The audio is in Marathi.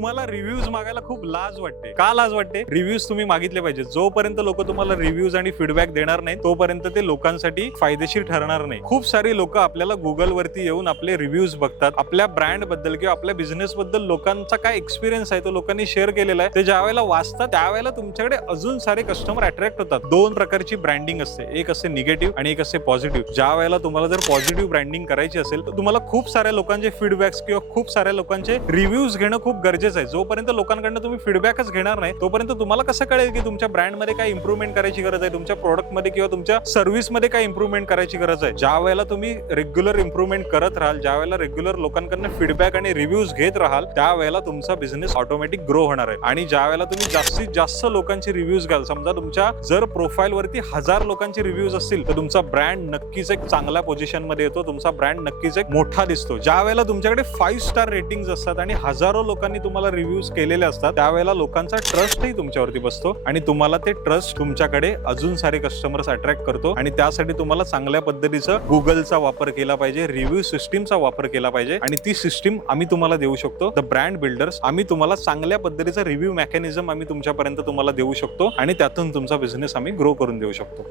तुम्हाला रिव्ह्यूज मागायला खूप लाज वाटते. का लाज वाटते? रिव्ह्यूज तुम्ही मागितले पाहिजे. जोपर्यंत लोक तुम्हाला रिव्ह्यूज आणि फीडबॅक देणार नाही तोपर्यंत ते लोकांसाठी फायदेशीर ठरणार नाही. खूप सारी लोक आपल्याला गुगल वरती येऊन आपले रिव्ह्यूज बघतात. आपल्या ब्रँड बद्दल किंवा आपल्या बिझनेस बद्दल लोकांचा काय एक्सपिरियन्स आहे तो लोकांनी शेअर केलेला आहे ते ज्या वेळेला वाचतात त्यावेळेला तुमच्याकडे अजून सारे कस्टमर अट्रॅक्ट होतात. दोन प्रकारची ब्रँडिंग असते, एक असते निगेटिव्ह आणि एक असते पॉझिटिव्ह. ज्या वेळेला तुम्हाला जर पॉझिटिव्ह ब्रँडिंग करायची असेल तर तुम्हाला खूप साऱ्या लोकांचे फीडबॅक्स किंवा खूप साऱ्या लोकांचे रिव्ह्यूज घेणं खूप गरजेचं आहे. जोपर्यंत लोकांकडून तुम्ही फीडबॅकच घेणार नाही तोपर्यंत तुम्हाला कसं कळेल की तुमच्या ब्रँडमध्ये काय इम्प्रूव्हमेंट करायची गरज आहे, तुमच्या प्रोडक्टमध्ये किंवा तुमच्या सर्व्हिसमध्ये काय इम्प्रूव्हमेंट करायची गरज आहे. ज्या वेळेला तुम्ही रेग्युलर इम्प्रूव्हमेंट करत राहाल, ज्या वेळेला रेग्युलर लोकांकडून फीडबॅक आणि रिव्ह्यूज घेत राहाल त्यावेळेला तुमचा बिझनेस ऑटोमॅटिक ग्रो होणार आहे. आणि ज्या वेळेला तुम्ही जास्तीत जास्त लोकांचे रिव्ह्यूज घ्याल, समजा तुमच्या जर प्रोफाईल वरती 1000 लोकांचे रिव्ह्यूज असतील तर तुमचा ब्रँड नक्कीच एक चांगल्या पोझिशन मध्ये येतो, तुमचा ब्रँड नक्कीच एक मोठा दिसतो. ज्या वेळेला तुमच्याकडे 5 स्टार रेटिंग्स असतात आणि हजारो लोकांनी तुम्हाला रिव्ह्यूज केलेले असतात त्यावेळेला लोकांचा ट्रस्टही तुमच्यावरती बसतो आणि तुम्हाला ते ट्रस्ट तुमच्याकडे अजून सारे कस्टमर्स अट्रॅक्ट करतो. आणि त्यासाठी तुम्हाला चांगल्या पद्धतीचं गुगलचा वापर केला पाहिजे, रिव्ह्यू सिस्टीमचा वापर केला पाहिजे आणि ती सिस्टीम आम्ही तुम्हाला देऊ शकतो. द ब्रँड बिल्डर्स, आम्ही तुम्हाला चांगल्या पद्धतीचा रिव्ह्यू मेकॅनिझम आम्ही तुमच्यापर्यंत तुम्हाला देऊ शकतो आणि त्यातून तुमचा बिझनेस आम्ही ग्रो करून देऊ शकतो.